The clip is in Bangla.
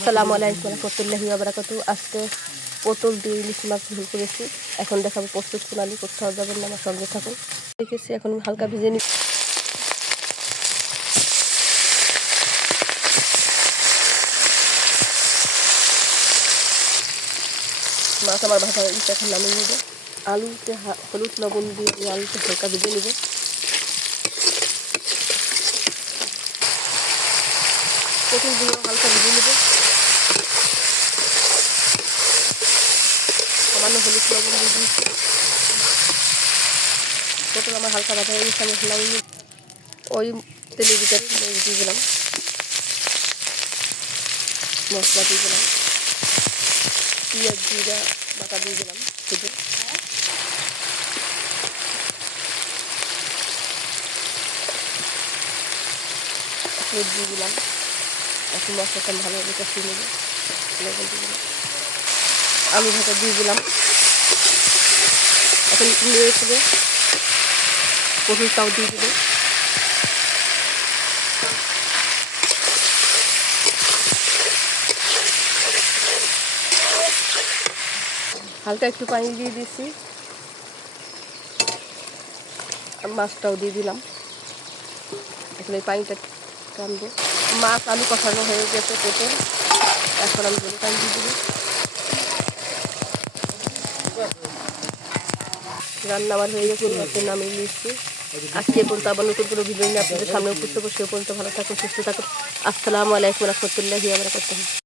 আসসালামু আলাইকুম রহমতুল্লাহি ওয়া বারাকাতুহু। আজকে পটল দিয়ে ইলিশ মাছ ঝোল করেছি। এখন দেখাবো প্রস্তুত প্রণালী। কোথাও যাবেন না, আমার সঙ্গে থাকুন। দেখেছি এখন হালকা ভেজে নিই। মাছ আমার ভাজা হয়ে গেছে, এখন নামিয়ে নিব। আলুতে হলুদ লবণ দিয়ে আলুতে হালকা ভেজে নিব। পটলগুলো হালকা ভেজে নেব। সামান্য হলুদ লবণ দিয়ে দিয়েছি। পটল আমার হালকা ভাজা হয়ে গেছে, আমি নামিয়ে নিব। ওই তেলের ভিতরে মরিচ দিয়ে দিলাম, মশলা দিয়ে দিলাম, পেঁয়াজ জিরা বাটা দিয়ে দিলাম, শুধু হলুদ দিয়ে দিলাম। এখন মশলাটা ভালোভাবে কষিয়ে নেব। লবণ দিয়ে দিলাম, আলু ভাজা দিয়ে দিলাম। এখন নেড়ে ফেলে পটলটাও দিয়ে দেবো। হালকা একটু পানি দিয়ে দিয়েছি, আর মাছটাও দিয়ে দিলাম। এখন এই পানিটা টানবো। মাছ আলু কষানো হয়ে গেছে পটল, এখন আমি জল পানি দিয়ে দেবো। রান্না আমার হয়ে গেছে, এখন নামিয়ে নিচ্ছি। আজকে পর্যন্ত আবার নতুন কোনো ভিডিও নিয়ে আপনাদের সামনে উপস্থিত হবো। সে পর্যন্ত ভালো থাকুন, সুস্থ থাকুন। আসসালামু আলাইকুম রহমতুল্লাহি ওয়া বারাকাতুহু।